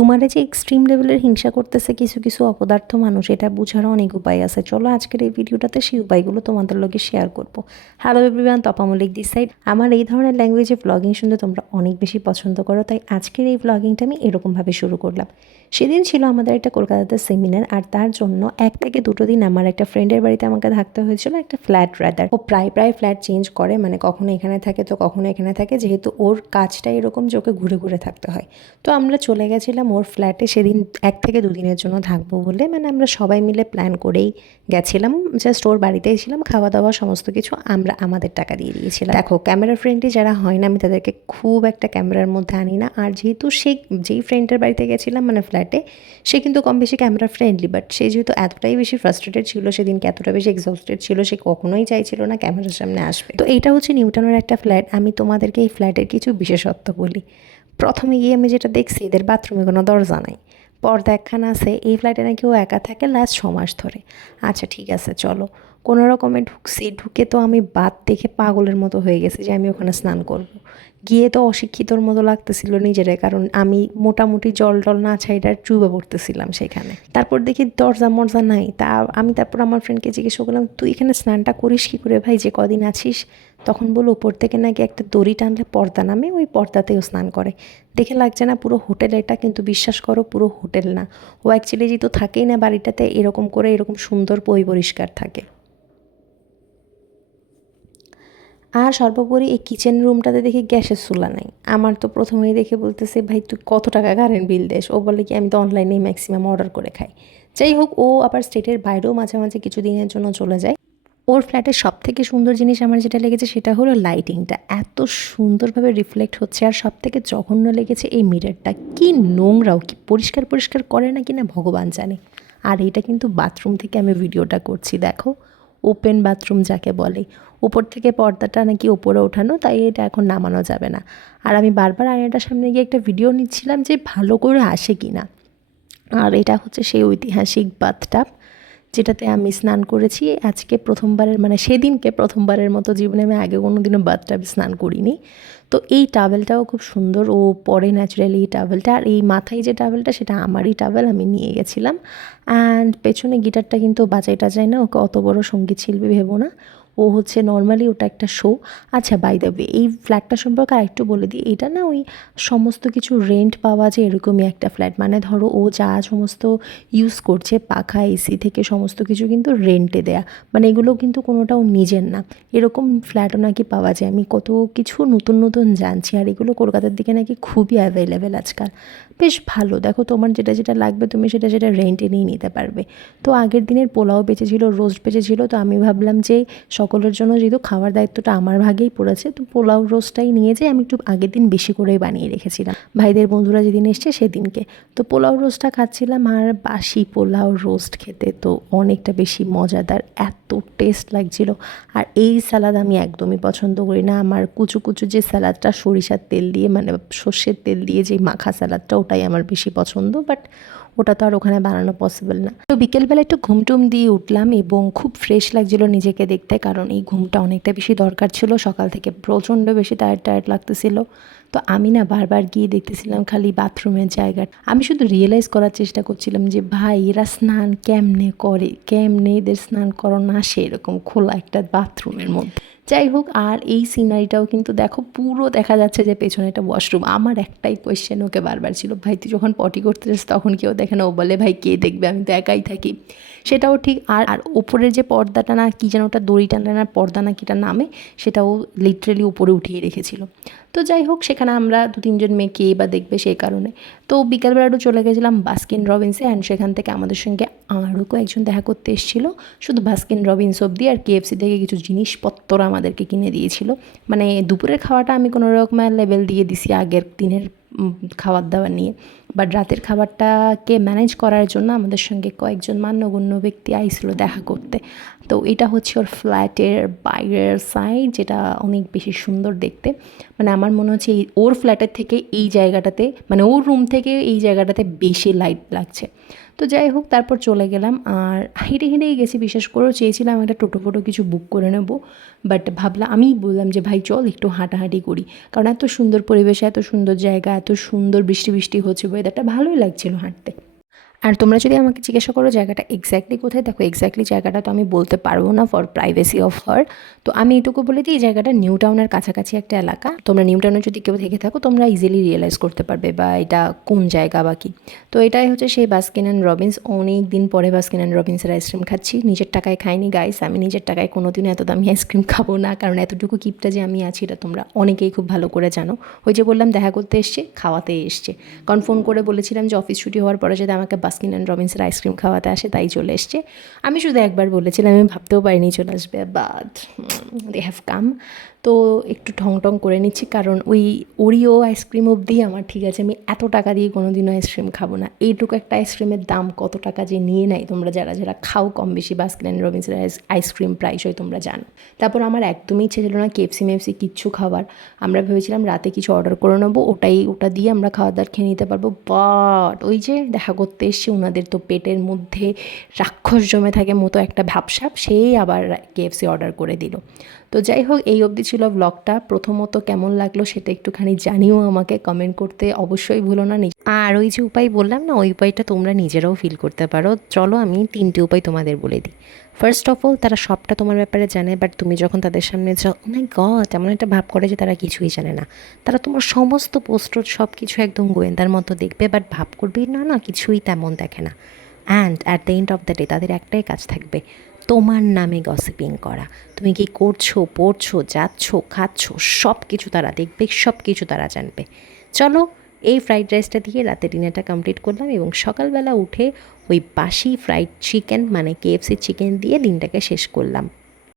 তোমারে যে এক্সট্রিম লেভেলের হিংসা করতেছে কিছু কিছু অপদার্থ মানুষ, এটা বোঝার অনেক উপায় আছে। চলো আজকের এই ভিডিওটাতে সেই উপায়গুলো তোমাদের লগে শেয়ার করব। হ্যালো এভরিওয়ান, তপা মল্লিক দিস সাইড। আমার এই ধরনের ল্যাঙ্গুয়েজে ব্লগিং শুনতে তোমরা অনেক বেশি পছন্দ করো, তাই আজকের এই ব্লগিংটা আমি এরকমভাবে শুরু করলাম। সেদিন ছিল আমাদের একটা কলকাতাতে সেমিনার, আর তার জন্য 1 থেকে 2 দিন আমার একটা ফ্রেন্ডের বাড়িতে আমাকে থাকতে হয়েছিল, একটা ফ্ল্যাট রাদার। ও প্রায় ফ্ল্যাট চেঞ্জ করে, মানে কখনো এখানে থাকে তো কখনো এখানে থাকে, যেহেতু ওর কাজটা এরকম যে ওকে ঘুরে ঘুরে থাকতে হয়। তো আমরা চলে গেছিলাম ওর ফ্ল্যাটে সেদিন 1 থেকে 2 দিনের জন্য থাকবো বলে, মানে আমরা সবাই মিলে প্ল্যান করেই গেছিলাম। জাস্ট ওর বাড়িতেই ছিলাম, খাওয়া দাওয়া সমস্ত কিছু আমরা আমাদের টাকা দিয়ে দিয়েছিলাম। দেখো, ক্যামেরা ফ্রেন্ডলি যারা হয় না, আমি তাদেরকে খুব একটা ক্যামেরার মধ্যে আনি না। আর যেহেতু সে যেই ফ্রেন্ডের বাড়িতে গেছিলাম মানে ফ্ল্যাটে, সে কিন্তু কম বেশি ক্যামেরা ফ্রেন্ডলি, বাট সে যেহেতু এতটাই বেশি ফ্রাস্ট্রেটেড ছিল সেদিনকে, এতটা বেশি এক্সস্টেড ছিল, সে কখনোই চাইছিল না ক্যামেরার সামনে আসবে। তো এইটা হচ্ছে নিউটনের একটা ফ্ল্যাট। আমি তোমাদেরকে এই ফ্ল্যাটের কিছু বিশেষত্ব বলি। প্রথমে গিয়ে আমি যেটা দেখছি, এদের বাথরুমে কোনো দরজা নাই, পর্দা একখানা আছে। এই ফ্ল্যাটে নাকি ও একা থাকে লাস্ট 6 মাস ধরে। আচ্ছা ঠিক আছে, চলো কোনো রকমে ঢুকছি। ঢুকে তো আমি বাত দেখে পাগলের মতো হয়ে গেছি যে আমি ওখানে স্নান করব। গিয়ে তো অশিক্ষিতর মতো লাগতেছিল নিজেরে, কারণ আমি মোটামুটি জল টল না ছাইডার চুবে পড়তেছিলাম সেখানে। তারপর দেখি দরজা মরজা নাই। আমি তারপর আমার ফ্রেন্ডকে জিজ্ঞেস করলাম, তুই এখানে স্নানটা করিস কী করে ভাই, যে কদিন আছিস? তখন বললো উপর থেকে নাকি একটা দড়ি টানলে পর্দা নামে, ওই পর্দাতেও স্নান করে। দেখে লাগছে না পুরো হোটেল এটা, কিন্তু বিশ্বাস করো পুরো হোটেল না। ও অ্যাকচুয়ালি যেহেতু থাকেই না বাড়িটাতে, এরকম করে এরকম সুন্দর পরিষ্কার থাকে। আর সর্বোপরি এই কিচেন রুমটাতে দেখি গ্যাসের চুলা নাই। আমার তো প্রথমেই দেখে বলতেছে, ভাই তুই কত টাকা কারেন্ট বিল দেস? ও বলে কি, আমি তো অনলাইনেই ম্যাক্সিমাম অর্ডার করে খাই। যাই হোক, ও আবার স্টেটের বাইরেও মাঝে মাঝে কিছু দিনের জন্য চলে যায়। ওর ফ্ল্যাটের সবথেকে সুন্দর জিনিস আমার যেটা লেগেছে সেটা হলো লাইটিংটা এত সুন্দরভাবে রিফ্লেক্ট হচ্ছে। আর সবথেকে জঘন্য লেগেছে এই মিররটা, কি নোংরাও, কি পরিষ্কার করে না কিনা ভগবান জানে। আর এটা কিন্তু বাথরুম থেকে আমি ভিডিওটা করছি, দেখো ওপেন বাথরুম যাকে বলে। উপর থেকে পর্দাটা নাকি ওপরে ওঠানো, তাই এটা এখন নামানো যাবে না। আর আমি বারবার আয়নাটার সামনে গিয়ে একটা ভিডিও নিচ্ছিলাম যে ভালো করে আসে কিনা। আর এটা হচ্ছে সেই ঐতিহাসিক বাথটাব যেটাতে আমি স্নান করেছি আজকে প্রথমবারের, মানে সেদিনকে প্রথমবারের মতো জীবনে। আমি আগে কোনো দিনও বাথটাবে স্নান করিনি। তো এই টাওয়েলটাও খুব সুন্দর, ও পরে ন্যাচারালি এই টাওয়েলটা। আর এই মাথায় যে টাওয়েলটা সেটা আমারই টাওয়েল, আমি নিয়ে গেছিলাম। অ্যান্ড পেছনে গিটারটা কিন্তু বাজাই টাজাই না, ওকে অত বড় সঙ্গীত শিল্পী ভেবো না। ও হচ্ছে নর্মালি ওটা একটা শো। আচ্ছা বাই দ্য ওয়ে, এই ফ্ল্যাটটা সম্পর্কে আরেকটু বলে দিই। এটা না ওই সমস্ত কিছু রেন্ট পাওয়া যায় এরকমই একটা ফ্ল্যাট। মানে ধরো ও যা সমস্ত ইউজ করছে, পাখা এসি থেকে সমস্ত কিছু কিন্তু রেন্টে দেয়া, মানে এগুলো কিন্তু কোনোটাও নিজের না। এরকম ফ্ল্যাটও নাকি পাওয়া যায়। আমি কত কিছু নতুন নতুন জানছি। আর এগুলো কলকাতার দিকে নাকি খুবই অ্যাভেলেবেল আজকাল। বেশ ভালো, দেখো তোমার যেটা যেটা লাগবে তুমি সেটা সেটা রেন্টে নিয়ে নিতে পারবে। তো আগের দিনের পোলাও বেঁচেছিল, রোস্ট বেঁচেছিল, তো আমি ভাবলাম যে সকলের জন্য যেহেতু খাওয়ার দায়িত্বটা আমার ভাগেই পড়েছে, তো পোলাও রোস্টটাই নিয়ে যাই। আমি একটু আগের দিন বেশি করেই বানিয়ে রেখেছিলাম ভাইদের বন্ধুরা যেদিন এসছে সেদিনকে। তো পোলাও রোস্টটা খাচ্ছিলাম, আর বাসি পোলাও রোস্ট খেতে তো অনেকটা বেশি মজাদার, এত টেস্ট লাগছিল। আর এই স্যালাড আমি একদমই পছন্দ করি না। আমার কুচু কুচু যে স্যালাডটা সরিষার তেল দিয়ে, মানে সর্ষের তেল দিয়ে যে মাখা স্যালাডটা, ওটাই আমার বেশি পছন্দ। বাট ওটা তো আর ওখানে বানানো পসিবল না। তো বিকেলবেলা একটু ঘুমটুম দিয়ে উঠলাম এবং খুব ফ্রেশ লাগছিল নিজেকে দেখতে, কারণ এই ঘুমটা অনেকটা বেশি দরকার ছিল। সকাল থেকে প্রচণ্ড বেশি টায়ার্ড লাগতেছিল। তো আমি না বারবার গিয়ে দেখতেছিলাম খালি বাথরুমের জায়গাটা। আমি শুধু রিয়েলাইজ করার চেষ্টা করছিলাম যে ভাই এরা স্নান কেমনে করে, কেমনে এদের স্নান করানো আসে এরকম খোলা একটা বাথরুমের মধ্যে। যাই হোক, আর এই সিনারিটাও কিন্তু দেখো, পুরো দেখা যাচ্ছে যে পেছনে একটা ওয়াশরুম। আমার একটাই কোয়েশ্চেন ওকে বারবার ছিল, ভাই তুই যখন পটি করতে যাস তখন কেউ দেখে না? ও বলে, ভাই কে দেখবে, আমি তো একাই থাকি। সেটাও ঠিক। আর আর ওপরের যে পর্দাটা, না কি যেন ওটা দড়ি টানার পর্দা না কিটা নামে, সেটাও লিটারেলি উপরে উঠিয়ে রেখেছিল। তো যাই হোক, সেখানে আমরা 2-3 মেয়ে কে বা দেখবে সেই কারণে। তো বিকালবেলা একটু চলে গেছিলাম বাস্কিন রবিন্সে, অ্যান্ড সেখান থেকে আমাদের সঙ্গে আরও কয়েকজন দেখা করতে এসেছিলো। শুধু বাস্কিন রবিন্স অবধি, আর কেএফসি থেকে কিছু জিনিসপত্র আমাদেরকে কিনে দিয়েছিল। মানে দুপুরের খাওয়াটা আমি কোনো রকমের লেভেল দিয়ে দিছি আগের দিনের খাবার দাবার নিয়ে। বাট রাতের খাবারটাকে ম্যানেজ করার জন্য আমাদের সঙ্গে কয়েকজন মান্যগণ্য ব্যক্তি আইছিল দেখা করতে। তো এটা হচ্ছে ওর ফ্ল্যাটের বাইরের সাইড, যেটা অনেক বেশি সুন্দর দেখতে। মানে আমার মনে হচ্ছে ওর ফ্ল্যাটের থেকে এই জায়গাটাতে, মানে ওর রুম থেকে এই জায়গাটাতে বেশি লাইট লাগছে। তো যাই হোক, তারপর চলে গেলাম। আর হেঁটে হেঁটেই গেছি, বিশেষ করেও চেয়েছিলাম একটা টোটো ফোটো কিছু বুক করে নেব, বাট ভাবলাম, আমি বললাম যে ভাই চল একটু হাঁটাহাঁটি করি, কারণ এত সুন্দর পরিবেশ, এত সুন্দর জায়গা, এত সুন্দর বৃষ্টি বৃষ্টি হচ্ছে, ওয়েদারটা ভালোই লাগছিল হাঁটতে। আর তোমরা যদি আমাকে জিজ্ঞাসা করো জায়গাটা এক্স্যাক্টলি কোথায়, দেখো এক্স্যাক্টলি জায়গাটা তো আমি বলতে পারবো না, ফর প্রাইভেসি অফ হার। তো আমি এটুকু বলে দিই, এই জায়গাটা নিউ টাউনের কাছাকাছি একটা এলাকা। তোমরা নিউ টাউনে যদি কেউ থেকে থাকো, তোমরা ইজিলি রিয়েলাইজ করতে পারবে বা এটা কোন জায়গা বা কি। তো এটাই হচ্ছে সেই বাস্কিন অ্যান্ড রবিন্স। অনেক দিন পরে বাস্কিন অ্যান্ড রবিন্সের আইসক্রিম খাচ্ছি। নিজের টাকায় খাইনি গাইস, আমি নিজের টাকায় কোনোদিনও এত দামি আইসক্রিম খাবো না, কারণ এতটুকু কিপটা যে আমি আছি এটা তোমরা অনেকেই খুব ভালো করে জানো। ওই যে বললাম দেখা করতে এসছে, খাওয়াতে এসছে, কারণ ফোন করে বলেছিলাম যে অফিস ছুটি হওয়ার পরে যদি আমাকে বাস্কিন অ্যান্ড রবিন্সের আইসক্রিম খাওয়াতে আসে, তাই চলে এসছে। আমি শুধু একবার বলেছিলাম, আমি ভাবতেও পারিনি চলে আসবে, বাট দে হ্যাভ কাম। তো একটু ঢং টং করে নিচ্ছি, কারণ ওই ওরিও আইসক্রিম অবধি আমার ঠিক আছে, আমি এত টাকা দিয়ে কোনো দিনও আইসক্রিম খাবো না। এইটুকু একটা আইসক্রিমের দাম কত টাকা যে নিয়ে নেয়, তোমরা যারা যারা খাও কম বেশি বাস্কিন অ্যান্ড রবিন্সের আইসক্রিম প্রাইস হয় তোমরা জানো। তারপর আমার একদমই ইচ্ছে ছিল না কেএফসি মেফসি কিচ্ছু খাবার। আমরা ভেবেছিলাম রাতে কিছু অর্ডার করে নেবো, ওটা দিয়ে আমরা খাওয়া দাওয়ার খেয়ে নিতে পারবো। বাট ওই যে দেখা করতে এসছে, ওনাদের তো পেটের মধ্যে রাক্ষস জমে থাকে মতো একটা ভাবসাব, সেই আবার কেএফসি অর্ডার করে দিল। তো যাই হোক, এই অবধি ছিল ব্লগটা। প্রথমত কেমন লাগলো সেটা একটুখানি জানিও, আমাকে কমেন্ট করতে অবশ্যই ভুলো না। আর ওই যে উপায় বললাম না, ওই উপায়টা তোমরা নিজেরাও ফিল করতে পারো। চলো আমি 3টে উপায় তোমাদের বলে দিই। ফার্স্ট অফ অল, তারা সবটা তোমার ব্যাপারে জানে, বাট তুমি যখন তাদের সামনে যাও, ও মাই গড, এমন একটা ভাব করে যে তারা কিছুই জানে না। তারা তোমার সমস্ত পোস্ট সব কিছু একদম গোয়েন্দার মতো দেখবে, বাট ভাব করবেই না, না কিছুই তেমন দেখে না। And at the end of the day তাদের একটাই কাজ থাকবে, তোমার নামে গসিপিং করা। তুমি কি করছো, পড়ছো, যাচ্ছ, খাচ্ছ, সব কিছু তারা দেখবে, সব কিছু তারা জানবে। চলো, এই ফ্রাইড রাইসটা দিয়ে রাতে ডিনারটা কমপ্লিট করলাম, এবং সকালবেলা উঠে ওই বাসি ফ্রাইড চিকেন মানে কেএফসি চিকেন দিয়ে দিনটাকে শেষ করলাম।